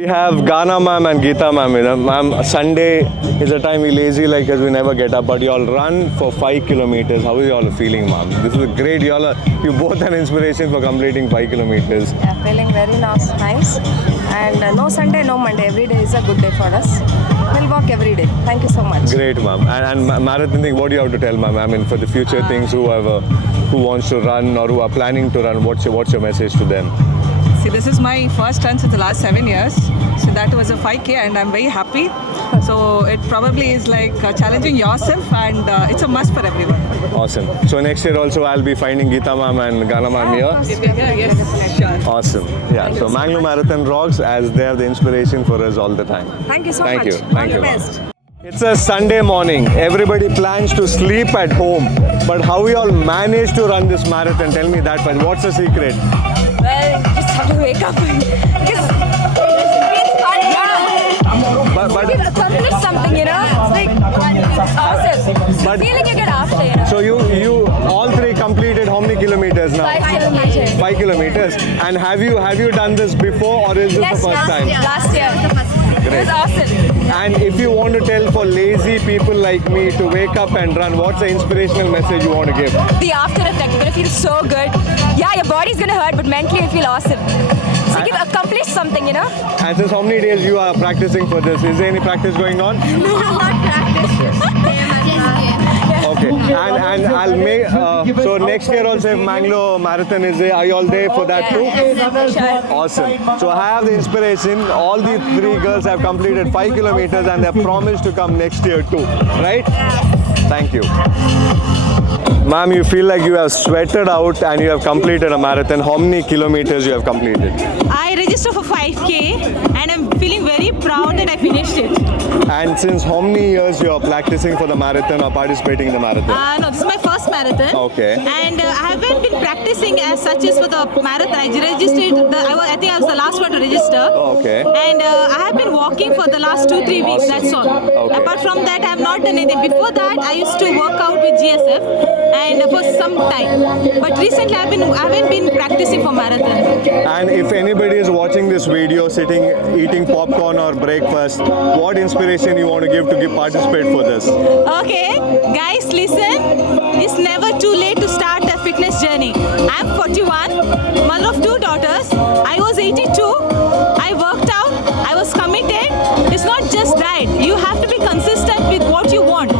We have Gana ma'am and Geeta ma'am. Ma'am, Sunday is a time we lazy like us, we never get up, but you all run for 5 kilometers. How is you all feeling, ma'am? This is great. You both an inspiration for completing 5 kilometers. Yeah, feeling very nice. And no Sunday, no Monday. Every day is a good day for us. We'll walk every day. Thank you so much. Great, ma'am. And marathon thing, what do you have to tell, ma'am? I mean, for the future things, who wants to run or who are planning to run, what's your message to them? See, this is my first run for the last 7 years. So that was a 5K and I'm very happy. So it probably is like challenging yourself and it's a must for everyone. Awesome. So next year also I'll be finding Geeta ma'am and Gana ma'am here. Yes, sure. Awesome. Yeah. So Mangalore Marathon rocks as they are the inspiration for us all the time. Thank you so Thank much. you. All Thank the you, ma'am. best. It's a Sunday morning. Everybody plans to sleep at home. But how we all manage to run this marathon? Tell me that much. What's the secret? Well, you just have to wake up because it's fun, But accomplish something, It's like awesome. But- the feeling you get after, so you all three completed how many kilometers now? 5 kilometers. 5 kilometers. And have you done this before or is this the first time? Last year. It was awesome. And if you want to tell for lazy people like me to wake up and run, what's the inspirational message you want to give? The after effect, you're gonna feel so good. Yeah, your body's gonna hurt, but mentally you feel awesome. So you've accomplished something, And since how many days you are practicing for this? Is there any practice going on? No, not practice. Okay. And I'll make so next year also if Mangalore Marathon is there, are you all there for that too? Awesome. So I have the inspiration. All the three girls have completed 5 kilometers and they promised to come next year too. Right? Thank you. Ma'am, you feel like you have sweated out and you have completed a marathon. How many kilometers you have completed? I registered for 5K and I'm feeling very proud that I finished it. And since how many years you are practicing for the marathon or participating in the marathon? No, this is my first marathon. Okay. And I haven't been practicing as such as for the marathon. I registered, I think I was the last one to register. Okay. And I have been walking for the last 2-3 weeks, that's all. Okay. Apart from that, I have not done anything. Before that, I used to work out with GSF and for some time. But recently, I haven't been practicing for marathon. And if anybody is watching this video sitting eating popcorn or breakfast, what inspiration you want to give participate for this? Okay, guys, listen. It's never too late to start a fitness journey. I'm 41, mother of 2 daughters. I was 82. I worked out. I was committed. It's not just diet. You have to be consistent with what you want.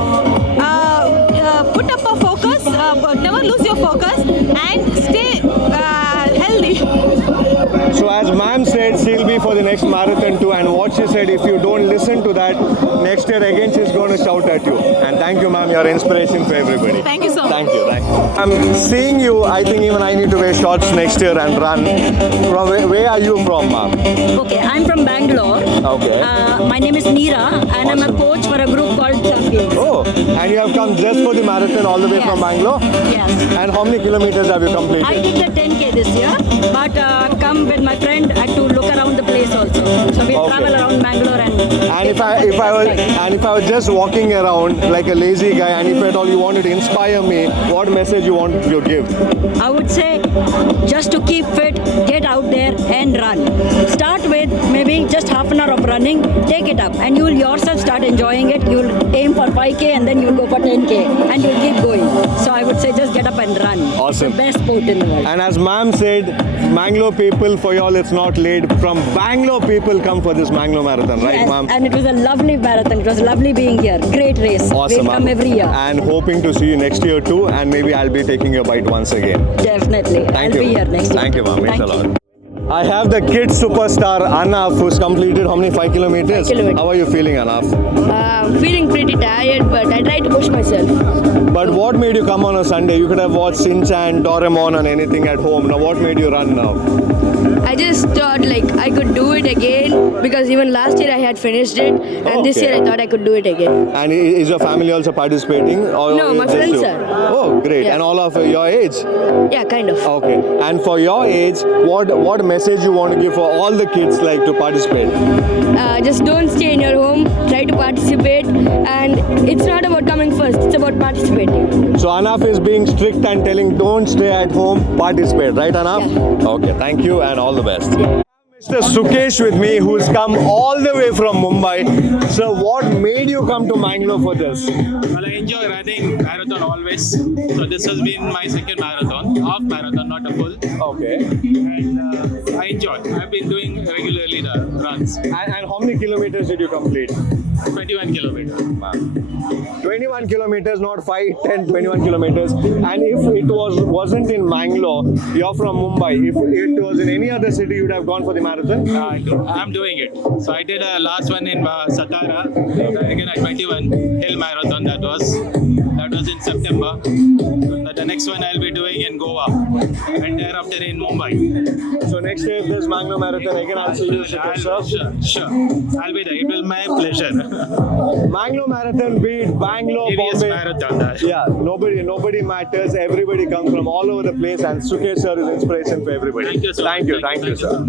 Put up a focus. Never lose your focus and stay healthy. So as ma'am said, she'll be for the next marathon too. And what she said, if you don't listen to that, next year again she's going to shout at you. And thank you, ma'am. You're inspiration for everybody. Thank you so much. Thank you. I'm seeing you. I think even I need to wear shorts next year and run. From where are you from, ma'am? Okay, I'm from Bangalore. Okay. My name is Meera and I'm a coach for a group called Champions. Oh, and you have come just for the marathon all the way from Bangalore? Yes. And how many kilometers have you completed? I did the 10K this year, but I've come with my friend to look around the place also. So we travel around Bangalore And if I was just walking around like a lazy guy, and if at all you wanted to inspire me, what message you want to give? I would say just to keep fit, get out there and run. Start with maybe just half an hour of running, take it up and you'll yourself start enjoying it. You'll aim for 5K and then you'll go for 10K and you'll keep going. So I would say just get up and run. Awesome. It's the best sport in the world. And as ma'am said, Mangalore people, for y'all it's not late. From Bangalore people come for this Mangalore Marathon, right, Yes, ma'am? and it was a lovely marathon. It was lovely being here. Great race. Awesome, We'll come ma'am. every year. And hoping to see you next year too, and maybe I'll be taking your bite once again. Definitely. Thank I'll you. be here next year. Thank you, ma'am. Means a Thank you. lot. I have the kid superstar Anaf who's completed how many 5 kilometers? 5 kilometers. How are you feeling, Anaf? Feeling pretty tired, but I try to push myself. But what made you come on a Sunday? You could have watched Shinchan, Doraemon and anything at home. Now what made you run now? I just thought I could do it again because even last year I had finished it and this year I thought I could do it again. And is your family also participating? Or No, my just friends you? are. Oh, great. Yeah. And all of your age? Yeah, kind of. Okay. And for your age, what message you want to give for all the kids to participate? Just don't stay in your home, try to participate, and it's not about coming first, it's about participating. So Anaf is being strict and telling don't stay at home, participate, right Anaf? Yeah. Okay, thank you and all the best. Mr. Sukesh with me, who's come all the way from Mumbai. So, what made you come to Mangalore for this? Well, I enjoy running marathon always. So this has been my second marathon, half marathon, not a full. Okay. And I enjoy. I've been doing regularly the runs. And how many kilometers did you complete? 21 kilometers. 21 kilometers, not 5, 10, 21 kilometers. And if it wasn't in Mangalore, you're from Mumbai. If it was in any other city, you'd have gone for the marathon? I'm doing it. So I did a last one in Satara, again at 21 hill marathon. That was in September. The next one I'll be doing in Goa, and thereafter in Mumbai. So next year, if there's Mangalore Marathon, again, I'll see you. Sure. Sure. I'll be there. It will be my pleasure. Mangalore Marathon beat Bangalore, Previous Bombay. marathon. Yeah, nobody matters. Everybody comes from all over the place, and Sukesh sir is inspiration for everybody. Thank you, sir. Thank you, sir.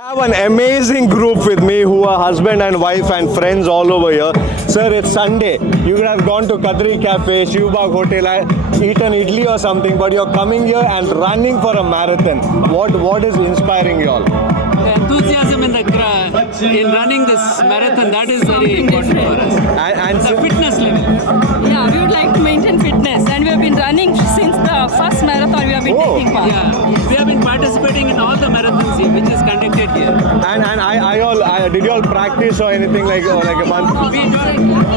I have an amazing group with me who are husband and wife and friends all over here. Sir, it's Sunday. You could have gone to Kadri Cafe, Shivbag Hotel, eaten idli or something, but you're coming here and running for a marathon. What is inspiring you all? The enthusiasm in running this marathon, that is very important for us. And The fitness level. Yeah, we would like to maintain fitness, and we have been running since the first marathon we have been Oh. taking part. Yeah, we have been participating in all the marathons here, which is conducted here. I did you all practice or anything like a month?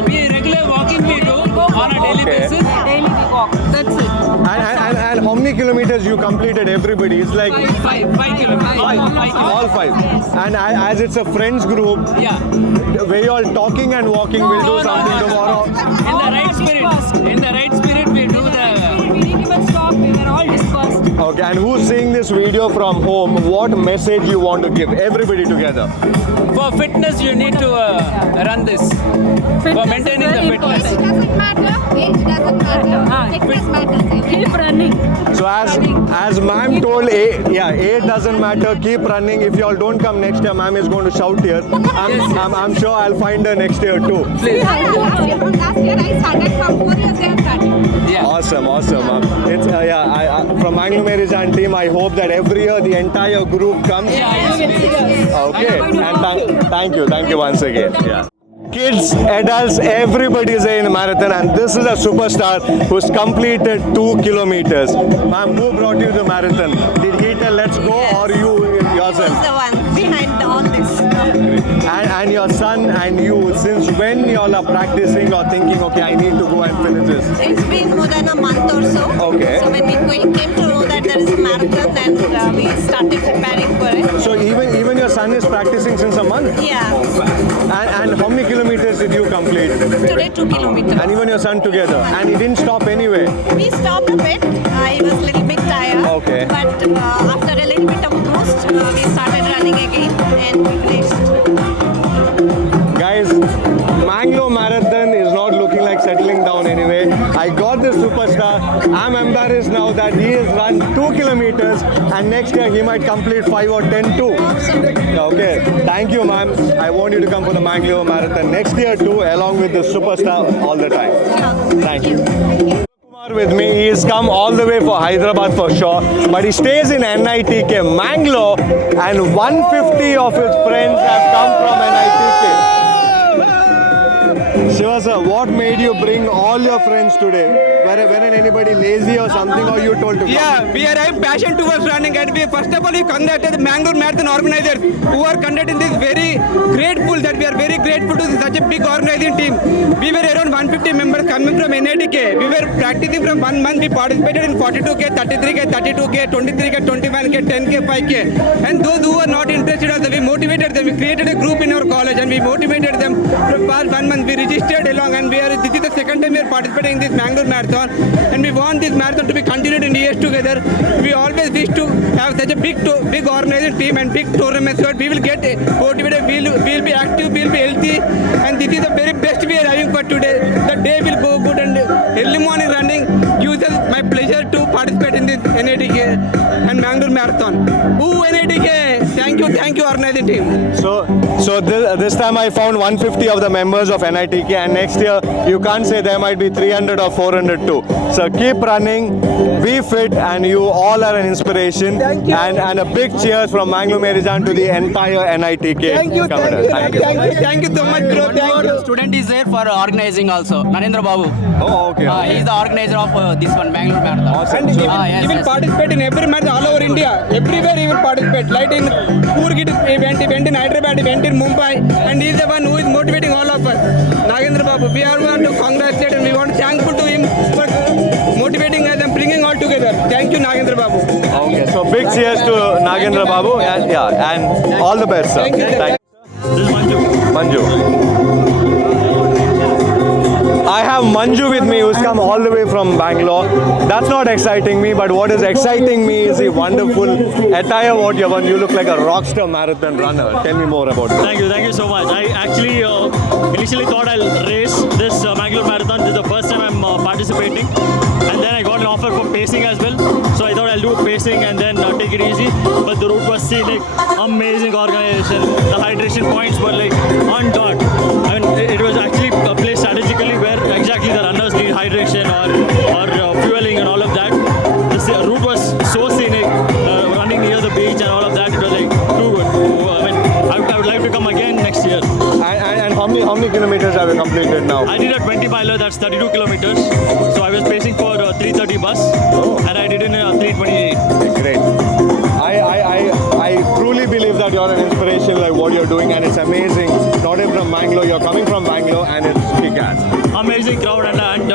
We regular walking we do on a daily Okay. basis. Daily we walk. That's it. And how many kilometers you completed? Everybody, it's like 5 kilometers. all 5. And as it's a friends group, Yeah. where you all talking and walking, we'll do something tomorrow. In the right spirit, we do the. We didn't even stop. We were all dispersed. Okay, and who's seeing this video from home? What message you want to give? Everybody together. For fitness, you need to run this. For maintaining the fitness. Doesn't matter. Age doesn't matter. Fitness matters. Keep running. So as ma'am told, age doesn't matter. Keep running. If you all don't come next year, ma'am is going to shout here. I'm sure I'll find her next year too. Please. Last year I started. From 4 years they have started. Yeah. Awesome. It's from Mangalore Marizan team. I hope that every year the entire group comes. Okay, and thank you once again. Yeah. Kids, adults, everybody is in marathon, and this is a superstar who's completed 2 kilometers. Ma'am, who brought you the marathon? Did he tell let's go, or you yourself? The one behind all this. And your son and you, since when you all are practicing or thinking, okay, I need to go and finish this? It's been more than a month or so. Okay. So when we came to know that there is a marathon, then we started preparing for it. So even your son is practicing since a month? Yeah. And how many kilometers did you complete? Today 2 kilometers. And even your son together? And he didn't stop anyway? We stopped a bit. I was a little bit tired. Okay. But after a little bit of boost, we started running again and we finished. Guys, Mangalore Marathon is not looking like settling down anyway. I got this superstar. I'm embarrassed now that he has run 2 kilometers and next year he might complete 5 or 10 too. Okay, thank you ma'am. I want you to come for the Mangalore Marathon next year too, along with the superstar all the time. Thank you. Kumar with me, he has come all the way for Hyderabad for sure, but he stays in NITK Mangalore, and 150 of his friends have come from NITK. Shiva sir, what made you bring all your friends today? Weren't anybody lazy or something, or you told to come? Yeah, we are passion towards running, and we first of all we congratulate the Mangalore Marathon organizers who are conducting this. Very grateful that we are very grateful to such a big organizing team. We were around 150 members coming from NITK. We were practicing from 1 month. We participated in 42K, 33K, 32K, 23K, 21K, 10K, 5K. And those who are not interested, also we motivated them. We created a group in our college and we motivated them. From past 1 month, we registered along, and this is the second time we are participating in this Mangalore Marathon, and we want this marathon to be continued in years together. We always wish to have such a big organizing team and big tournament, so that we will get motivated, we'll be active, we'll be healthy, and this is the very best we are having for today. The day will go good, and early morning running gives us my pleasure to participate in this NITK and Mangalore Marathon. Ooh, NITK! Thank you organizing team. So this time I found 150 of the members of NITK, and next year you can't say there might be 300 or 400 too. So keep running, be fit, and you all are an inspiration. Thank you. And a big cheers from Mangalore Merijan to the entire NITK. Thank you, community. thank you so much, bro. Thank you. Student is there for organizing also. Narendra Babu. Oh, okay. He is the organizer of this one, Bangalore Marathon. Awesome. And yes, he will yes. participate in every match all over India. Everywhere he will participate. Like in Coorg event, event in Hyderabad, event in Mumbai, and he is the one who is motivating all of us. Nagendra Babu, we are want to congratulate and we want to thankful to him for motivating us and bringing all together. Thank you, Nagendra Babu. Okay, so big cheers to Nagendra Babu, and all the best, sir. Thank you. This is Manju. I have Manju with me, who's come all the way from Bangalore. That's not exciting me, but what is exciting me is the wonderful attire what you have on. You look like a rockstar marathon runner. Tell me more about that. Thank you so much. I actually initially thought I'll race this Mangalore Marathon. This is the first time I'm participating. And then I got an offer for pacing as well. So I thought I'll do pacing and then take it easy. But the route was scenic, amazing organization. The hydration points were like on dot. I mean, it was actually placed strategically where exactly the runners need hydration or fueling and all of that. This route was so scenic, running near the beach and all of that. It was like too good. I mean, I would like to come again next year. And how many kilometers have you completed now? I did a 20 miler, that's 32 kilometers. So I was pacing for 330 bus, and I did in 328. Great. I truly believe that you're an inspiration, like what you're doing, and it's amazing. Not even from Bangalore, you're coming from Bangalore, and it's kick-ass. Amazing crowd, and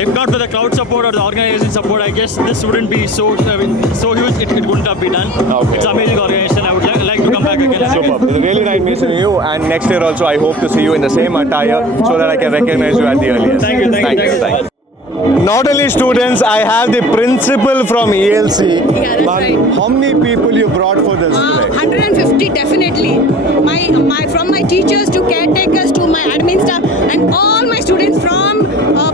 if not for the crowd support or the organization support, I guess this wouldn't be so huge. It wouldn't have been done. Okay. It's amazing organization. I would like to come back again. Superb. It's really nice meeting you, and next year also I hope to see you in the same attire so that I can recognize you at the earliest. Thank you. Not only students, I have the principal from ELC. Yeah, that's But right. how many people you brought for this today? 150 definitely. My from my teachers to caretakers to my admin staff and all my students from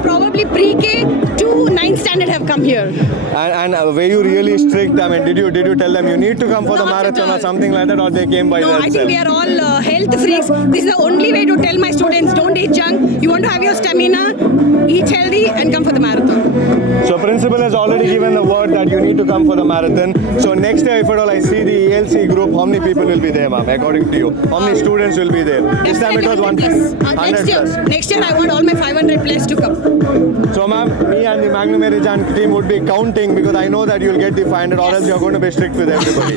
probably pre-K to 9th standard have come here. And were you really strict? I mean, did you tell them you need to come for the Not at marathon or all. something like that, or they came by No, I themselves? think we are all health freaks. This is the only way to tell my students don't eat junk. You want to have your stamina, eat healthy and come for the marathon. So principal has already given the word that you need to come for the marathon. So next year, if at all I see the ELC group, how many people will be there, ma'am, according to you? How many students will be there? This time it was 100 plus. Next year I want all my 500 plus to come. So ma'am, me and the Mangalore Merijan team would be counting because I know that you'll get the 500 or else you're going to be strict with everybody.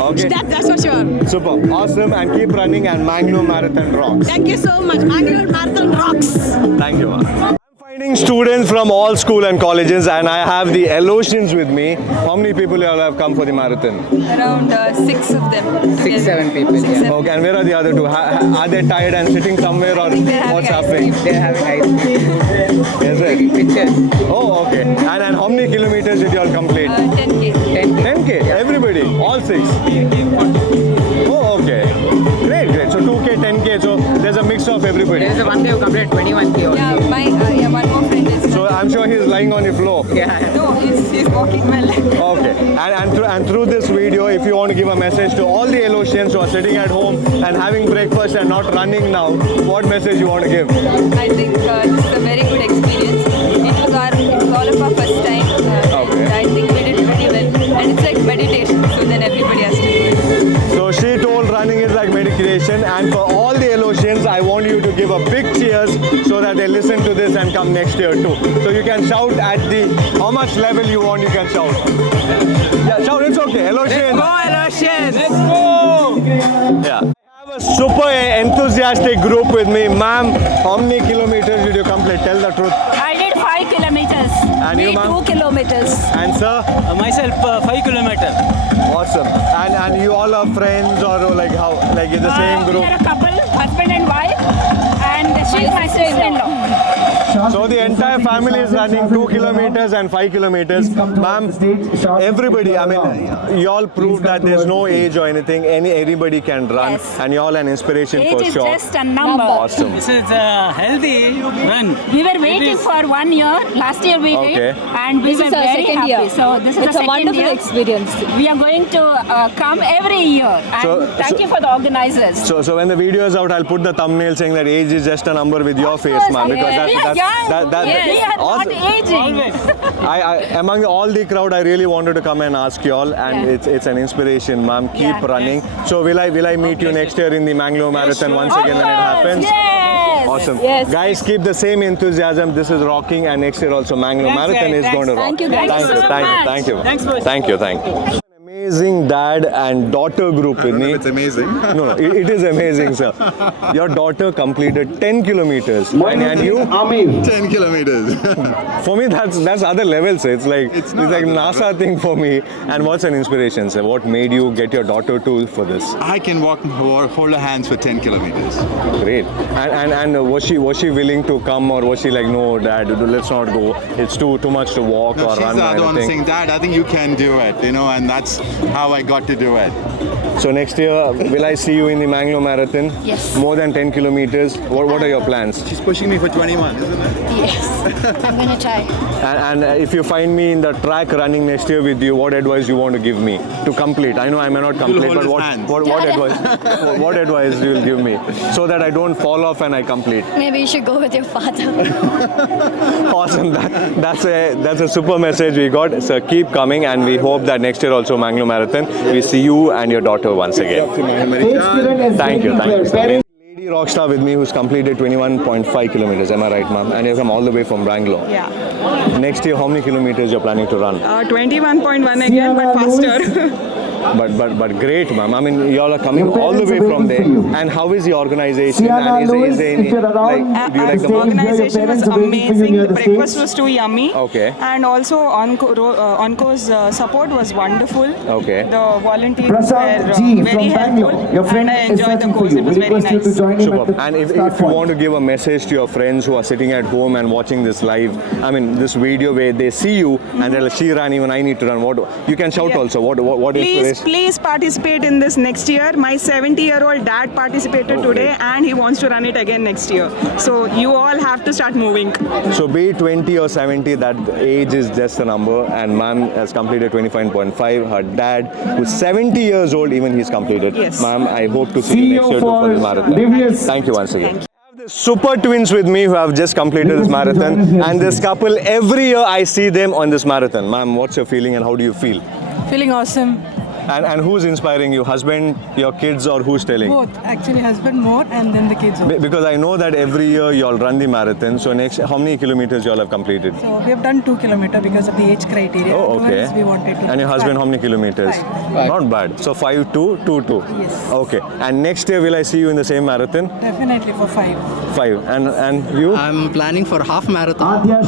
Okay? That's for sure. Super. Awesome. And keep running, and Mangalore Marathon rocks. Thank you so much. Bangalore Marathon rocks. Thank you, ma'am. I'm finding students from all school and colleges, and I have the Elosians with me. How many people you all have come for the marathon? Around 6 of them. 6-7 people. Yeah. Okay, and where are the other two? Are they tired and sitting somewhere, or what's happening? They are having ice cream. Yes, sir. Pictures. Oh, okay. And how many kilometers did you all complete? 10K. 10K. Everybody, all 6. Oh, okay. Great. So 2K, 10K. So there's a mix of everybody. There is a one day who completed 21K also. Yeah, one more friend is. So I'm sure he's lying on the floor. Yeah. No, he's walking well. Okay. And through this video, if you want to give a message to all the Elosians who are sitting at home and having breakfast and not running now, what message you want to give? I think this is a very good experience. It was all of our first time. Okay. And I think we did pretty well. And it's like meditation, so then everybody has to do it. So she told running is like meditation, and for all the Elosians, I want you to give a big cheers so that they listen to this and come next year too. So you can shout at how much level you want, you can shout. Yeah, shout, it's okay. Elosians. Elosians. Let's go! Yeah. I have a super enthusiastic group with me. Ma'am, how many kilometers did you complete? Tell the truth. I did 5 kilometers. And you, ma'am? 2 kilometers. And sir? Myself, 5 kilometers. Awesome. And you all are friends, or like how? Like it's the same group? We are a couple, husband and wife, and she's my sister-in-law. So the entire family is running 2 kilometers and 5 kilometers. Ma'am, everybody, I mean, you all proved that there's no age or anything. Anybody can run, Yes. and you all an inspiration Age for is sure. just a number. Awesome. This is a healthy run. We were waiting for 1 year. Last year we Okay. did, and we were very happy. year. So this is It's the a second wonderful year. experience. We are going to come every year. And So- thank you for the organizers. So when the video is out, I'll put the thumbnail saying that age is just a number with your face, ma'am, because that's Yes. awesome. Aging. Among all the crowd, I really wanted to come and ask you all, and it's an inspiration, ma'am. Keep running. So will I meet you next year in the Mangalore Marathon once again when it happens? Yes. Awesome. Yes. Guys, keep the same enthusiasm. This is rocking, and next year also Mangalore Marathon is going to rock. Thank you, guys. Thank you. Thank you. Amazing dad and daughter group with me. It's amazing. No, it is amazing, sir. Your daughter completed 10 kilometers, and you 10 kilometers. For me, that's other level, sir. It's like NASA thing for me. And what's an inspiration, sir? What made you get your daughter to for this? I can hold her hands for 10 kilometers. Great. And was she willing to come, or was she like, no, Dad, let's not go. It's too much to walk No, or she's run the or other one anything. saying, Dad, I think you can do it, and that's how I got to do it. So next year, will I see you in the Mangalore Marathon? Yes. More than 10 kilometers. What are your plans? She's pushing me for 21, isn't it? Yes. I'm gonna try. And if you find me in the track running next year with you, what advice you want to give me to complete? I know I may not complete, hold but his what hand. advice? What advice you will give me so that I don't fall off and I complete? Maybe you should go with your father. Awesome. That's a super message we got. So keep coming, and we hope that next year also Mangalore Marathon we see you and your daughter once again. Thank you. Lady Rockstar with me who's completed 21.5 kilometers. Am I right, ma'am? And you've come all the way from Bangalore. Yeah. Next year, how many kilometers you're planning to run? 21.1 again, but faster. But great, ma'am. I mean, you all are coming all the way from there. And how is the organization? And is there any, like, do you like the organization was amazing. The breakfast was too yummy. Okay. And also Onco's support was wonderful. Okay. The volunteers were very helpful. And I enjoyed the course. It was very nice. Superb. And if you want to give a message to your friends who are sitting at home and watching this live, I mean, this video where they see you and they're like, she ran, even I need to run. What you can shout also. What inspiration? Please participate in this next year. My 70-year-old dad participated today, and he wants to run it again next year. So you all have to start moving. So be it 20 or 70, that age is just a number. And ma'am has completed 25.5. Her dad, who's 70 years old, even he's completed. Yes. Ma'am, I hope to see you next year for this marathon. Thank you once again. I have the super twins with me who have just completed this marathon. And this couple, every year I see them on this marathon. Ma'am, what's your feeling and how do you feel? Feeling awesome. And who's inspiring you? Husband, your kids, or who's telling? Both. Actually, husband more, and then the kids. Because I know that every year you all run the marathon. So next, how many kilometers you all have completed? So we have done 2 kilometers because of the age criteria. Oh, okay. We wanted to. And your husband, how many kilometers? 5. Not bad. So 5, 2, 2, 2. Yes. Okay. And next year, will I see you in the same marathon? Definitely for 5. 5. And you? I'm planning for half marathon. Hey,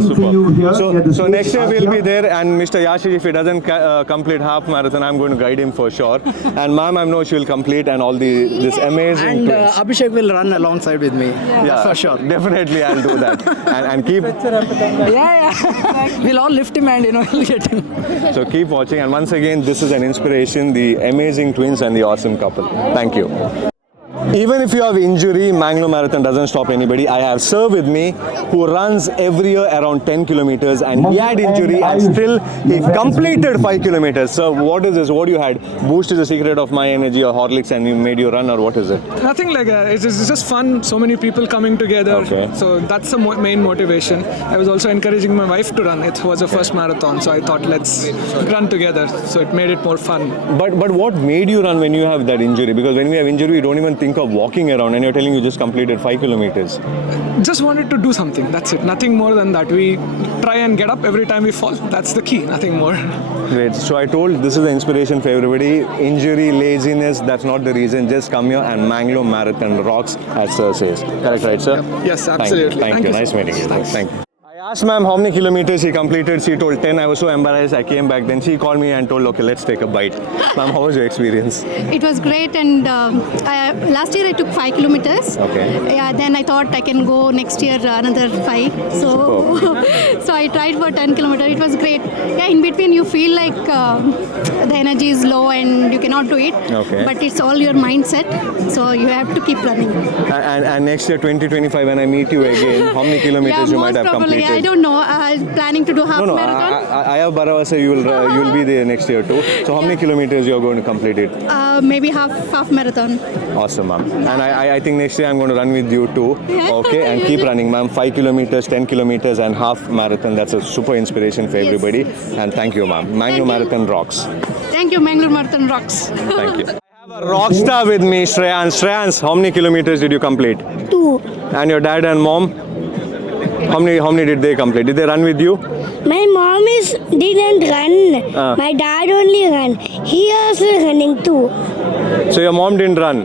super. So next year we'll be there, and Mr. Yashish, if he doesn't complete half marathon, I'm going to guide him for sure. And ma'am, I know she will complete and all this amazing. And twins. Abhishek will run alongside with me. Yeah, for sure. Definitely, I'll do that. and keep. We'll all lift him and we'll get him. So keep watching, and once again, this is an inspiration, the amazing twins and the awesome couple. Thank you. Even if you have injury, Mangalore Marathon doesn't stop anybody. I have Sir with me who runs every year around 10 kilometers, and he had injury and still he completed 5 kilometers. So what is this? What you had? Boost is the secret of my energy or Horlicks and you made you run, or what is it? Nothing like that. It's just fun. So many people coming together. Okay. So that's the main motivation. I was also encouraging my wife to run. It was her first marathon, so I thought let's run together. So it made it more fun. But what made you run when you have that injury? Because when we have injury, we don't even think of walking around, and you're telling you just completed 5 kilometers. Just wanted to do something. That's it. Nothing more than that. We try and get up every time we fall. That's the key. Nothing more. Great. So I told this is the inspiration for everybody. Injury, laziness, that's not the reason. Just come here and Mangalore Marathon rocks, as Sir says. Correct, right, sir? Yes, absolutely. Thank you. Nice meeting you. Thank you. I asked ma'am how many kilometers she completed. She told 10. I was so embarrassed. I came back. Then she called me and told, okay, let's take a bite. Ma'am, how was your experience? It was great, and last year I took 5 kilometers. Okay. Yeah, then I thought I can go next year another 5. So, so I tried for 10 kilometers. It was great. Yeah, in between you feel like the energy is low and you cannot do it. Okay. But it's all your mindset. So you have to keep running. And next year, 2025, when I meet you again, how many kilometers you might have completed? don't know. Planning to do half No, marathon. I have Baravasa. You'll be there next year too. So how many kilometers you are going to complete it? Maybe half marathon. Awesome, ma'am. And I think next year I'm going to run with you too. Yeah. Okay, and keep running, ma'am. 5 kilometers, 10 kilometers, and half marathon. That's a super inspiration for everybody. And thank you, ma'am. Mangalore Marathon rocks. Thank you, Mangalore Marathon rocks. Thank you. I have a rock star with me, Shreyans. Shreyans, how many kilometers did you complete? 2. And your dad and mom? How many did they complete? Did they run with you? My mom didn't run. My dad only ran. He also running too. So your mom didn't run.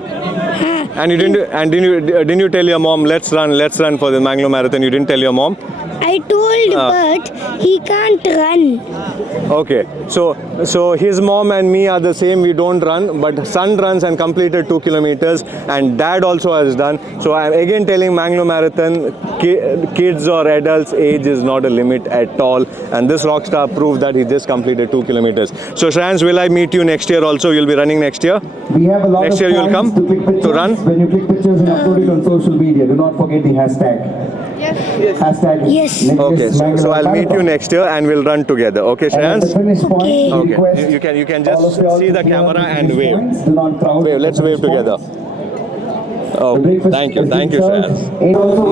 And you didn't you tell your mom, let's run for the Mangalore Marathon? You didn't tell your mom? I told, but he can't run. Okay, so his mom and me are the same. We don't run, but son runs and completed 2 kilometers, and dad also has done. So I'm again telling Mangalore Marathon, kids or adults' age is not a limit at all. And this rock star proved that he just completed 2 kilometers. So Shreyans, will I meet you next year also? You'll be running next year? We have a lot next of year you'll come to run? When you click pictures and upload it on social media, do not forget the hashtag. Yes. Hashtag. Yes. Okay, so I'll meet you next year and we'll run together. Okay, Shreyans? Okay. Okay. You can just see the camera and wave. Let's wave together. Oh, thank you, Shreyans.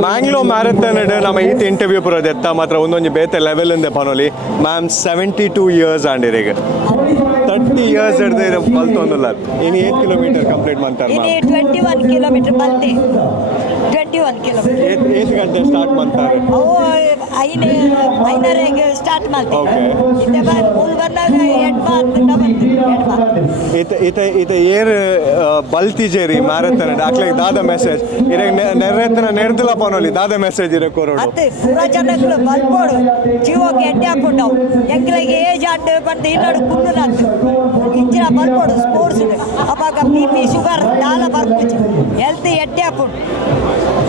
Mangalore Marathon ನಮ್ಮ ಈತ interview ಪುರದೆತ್ತ ಮಾತ್ರ ಒಂದೊಂದು ಬೇತೆ level ಇಂದ ಪನೋಲಿ ma'am 72 years ಆಂಡಿರಿಗೆ 30 years ಹಿಡ್ದು ಬಲ್ತೊಂದಿಲ್ಲ ಇನ್ನು 8 kilometre complete ಮಾಡ್ತಾರೆ ma'am 21 kilometre ಬಲ್ತೆ 21 kilometre 8 ಗಂಟೆ ಸ್ಟಾರ್ಟ್ ಮಾಡ್ತಾರೆ ಅವು ಐನರೆಗೆ ಸ್ಟಾರ್ಟ್ ಮಾಡ್ತೀವಿ ಓಕೆ ಇತ್ತೆ ಮೂಲ ಬಂದಾಗ ಈತ ಏರ್ ಬಲ್ತಿಜೇರಿ ಮ್ಯಾರಥನ್ ಹಾಕ್ಲಿಕ್ಕೆ ದಾದ ಮೆಸೇಜ್ ಇರೇ ನೆರೆತನ ನೆಡ್ದಿಲ್ಲ ಪನೋಲಿ ದಾದ ಮೆಸೇಜ್ ಇರೋ ಕೊರೋಡು ಅತ್ತೆ ಪೂರ ಜನಗಳು ಬಲ್ಪೋಡು ಜೀವಕ್ಕೆ ಎಡ್ಡೆ ಹಾಕೊಂಡವು ಎಂಕ್ಲಿಗೆ ಏಜ್ ಆಡ್ ಬಂದು ಇನ್ನೋಡು ಕುಣ್ಣು ಇಂಚಿನ ಬಲ್ಪೋಡು ಸ್ಪೋರ್ಟ್ಸ್ ಅವಾಗ BP ಶುಗರ್ ದಾಲ ಬರ್ಪುಜಿ ಹೆಲ್ತ್ ಎಡ್ಡೆ ಹಾಕೊಂಡು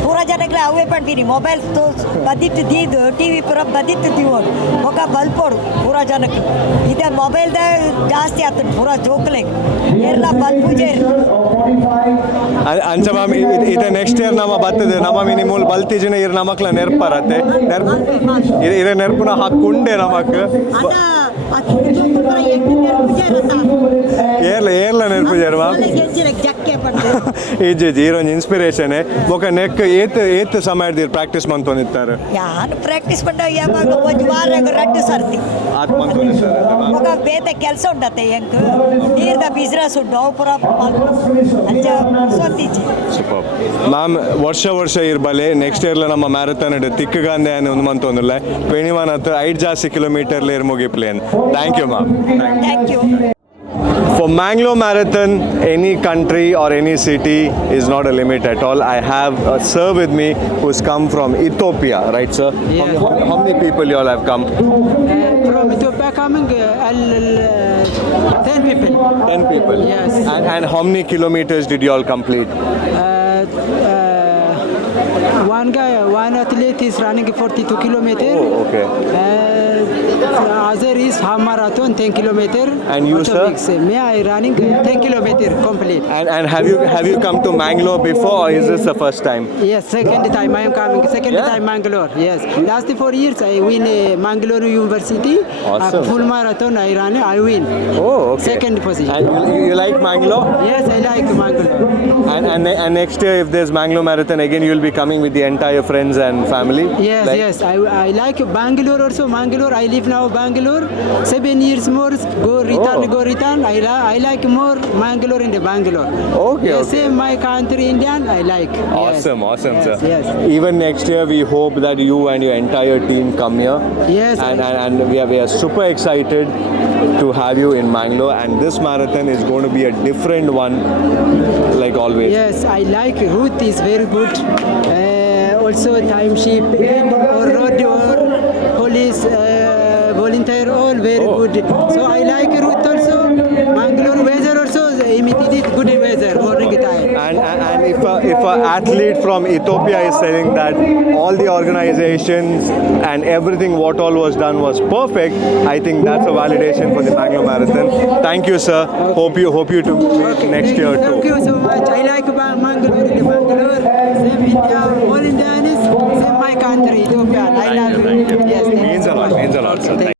ಪೂರ ಜನಗಳು ಅವೇ ಪಡ್ತೀನಿ ಮೊಬೈಲ್ ಬದಿತ್ತು ದೀದು TV ಪೂರ ಬದಿತ್ತು ದೀವೋಡು ಒಗ ಬಲ್ಪೋಡು ಪೂರ ಜನಕ್ಕೆ ಇದೆ ಮೊಬೈಲ್ದ ಜಾಸ್ತಿ ಆಗ್ತದೆ ಪೂರ ಜೋಕ್ಲೆ ಎಲ್ಲ ಬಲ್ಪುಜೆ ಅಂಚ ಮ್ಯಾಮ್ ಇದು ನೆಕ್ಸ್ಟ್ ಇಯರ್ ನಮ್ಮ ಬರ್ತದೆ ನಮ್ಮ ಮಿನಿಮೂಲ್ ಬಲ್ತಿಜಿನ ಇರ್ ನಮಕ್ಲ ನೆರ್ಪರತ್ತೆ ಇದೇ ನೆರ್ಪುನ ಹಾಕೊಂಡೆ ನಮಕ್ ಏರ್ಲ ನೆರ್ಪುಜಾರು ಮ್ಯಾಮ್ ಈಜಿ ಈರೊಂದು ಇನ್ಸ್ಪಿರೇಷನ್ ಬೊಕ ನೆಕ್ ಏತ್ ಸಮಯದ ಪ್ರಾಕ್ಟೀಸ್ ಮಂತೊಂದಿತ್ತಾರೆ ಯಾನು ಪ್ರಾಕ್ಟೀಸ್ ಬಂದಾಗ ಯಾವಾಗ ಒಂದು ವಾರ ರಡ್ಡು ಸರ್ತಿ ಆತ್ ಮಂತೊಂದಿತ್ತಾರೆ ఒక ಬೇತೆ ಕೆಲಸ ಉಂಡತ್ತೆ ಎಂಕ್ ನೀರ್ದ ಬಿಸ್ನೆಸ್ ಉಂಡು ಅವು ಪೂರ ಅಂಚ ಸೊತ್ತಿಜ್ಜಿ ಮ್ಯಾಮ್ ವರ್ಷ ಇರ್ಬಲೆ ನೆಕ್ಸ್ಟ್ ಇಯರ್ಲ ನಮ್ಮ ಮ್ಯಾರಥಾನ್ ಇಡು ತಿಕ್ಕಗಾಂದೆ ಅನ್ನೋ ಒಂದು ಮಂತೊಂದಿಲ್ಲ 21 ಹತ್ತು 5 ಜಾಸ್ತಿ ಕಿಲೋಮೀಟರ್ಲಿ ಇರ್ ಮುಗಿ plane thank you ma'am thank you For Mangalore Marathon, any country or any city is not a limit at all. I have a sir with me who's come from Ethiopia, right sir? Yes. How many people you all have come? From Ethiopia coming 10 people. 10 people? Yes. And how many kilometers did you all complete? One athlete is running 42 kilometers. Oh, okay. Other is half marathon 10 kilometers. And you sir? Me I running 10 kilometers complete. And have you come to Mangalore before or is this the first time? Yes, second time I am coming. Second time Mangalore. Yes. Last 4 years I win Mangalore University. Awesome. Full marathon I run. I win. Oh, okay. Second position. And you like Mangalore? Yes, I like Mangalore. And next year if there's Mangalore Marathon again you'll be coming with the entire friends and family? Yes, yes. I like Bangalore also. Mangalore. I live now Bangalore. 7 years more. Go return. I like more Mangalore in the Bangalore. Okay. Yes, Okay. same my country Indian. I like. Awesome, yes. awesome, Yes, sir. yes. Even next year, we hope that you and your entire team come here. Yes. And we are super excited to have you in Mangalore. And this marathon is going to be a different one, like always. Yes, I like route is very good. Also time sheep or road or police volunteer all very good. So I like route also. Mangalore weather also imitated good weather morning time. And if an athlete from Ethiopia is saying that all the organizations and everything what all was done was perfect, I think that's a validation for the Mangalore Marathon. Thank you, sir. Okay. Hope you to meet next year too. Thank you so much. I like Mangalore. Mangalore, same India, all Indians, same my country, Ethiopia. I love you. a lot, sir.